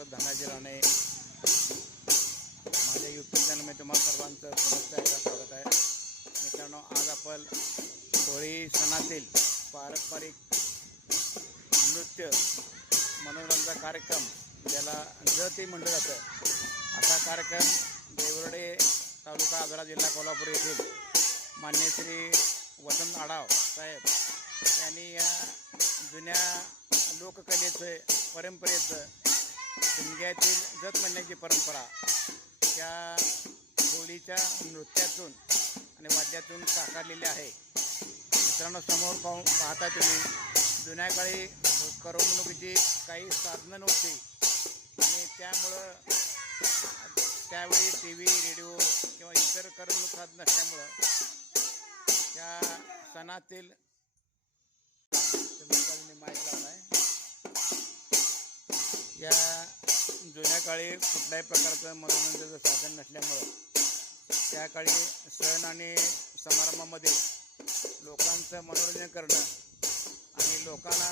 Doctor Dhanaji Rane माझ्या YouTube चॅनलमध्ये तुम्हाला सर्वांचं पुनश्च एकदा स्वागत आहे. मित्रांनो, आज आपण होळी सणातील पारंपरिक नृत्य मनोरंजन कार्यक्रम ज्याला जती म्हटलं जातं असा कार्यक्रम देवरडे तालुका आजरा जिल्हा कोल्हापूर येथील मान्य श्री वसंत आढाव साहेब यांनी या जुन्या लोककलेचं परंपरेचं शिमग्यातील जत म्हणण्याची परंपरा त्या होळीच्या नृत्यातून आणि वाद्यातून साकारलेली आहे. मित्रांनो, समोर पाहता तुम्ही जुन्या काळी करमणुकीची काही साधनं नव्हती आणि त्यामुळं त्यावेळी टी व्ही रेडिओ किंवा इतर करमणूक साधन नसल्यामुळं त्या सणातील माहीत लावला आहे. या जुन्या काळी कुठल्याही प्रकारचं मनोरंजनाचं साधन नसल्यामुळं त्या काळी सण आणि समारंभामध्ये लोकांचं मनोरंजन करणं आणि लोकांना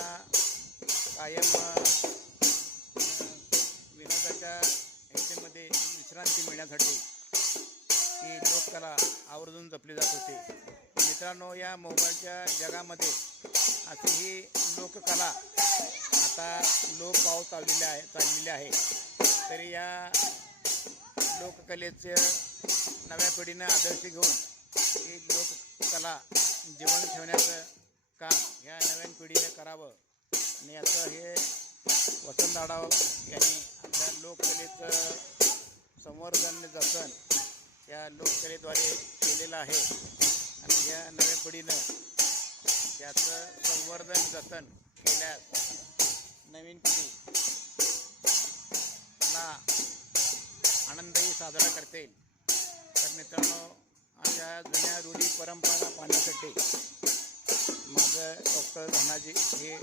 कायम विनोदाच्या ह्याच्यामध्ये विश्रांती मिळण्यासाठी ही लोककला आवर्जून जपली जात होती. मित्रांनो, या मोबाईलच्या जगामध्ये अशी ही लोककला आता लोप पावत चाललेली आहे. तरी या लोककलेचे नव्या पिढीनं आदर्श घेऊन ही लोककला जीवन ठेवण्याचं काम ह्या नव्या पिढीने करावं आणि याचं हे वसंत आढाव यांनी आपल्या लोककलेचं संवर्धन जतन या लोककलेद्वारे केलेलं आहे आणि या नव्या पिढीनं त्याचं संवर्धन जतन केल्यास नवीन पिढीला आनंदही साजरा करता येईल. तर मित्रांनो, अशा जुन्या रूढी परंपरा पाहण्यासाठी माझं डॉक्टर धनाजी हे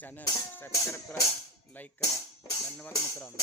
चॅनल सबस्क्राईब करा, लाईक करा. धन्यवाद मित्रांनो.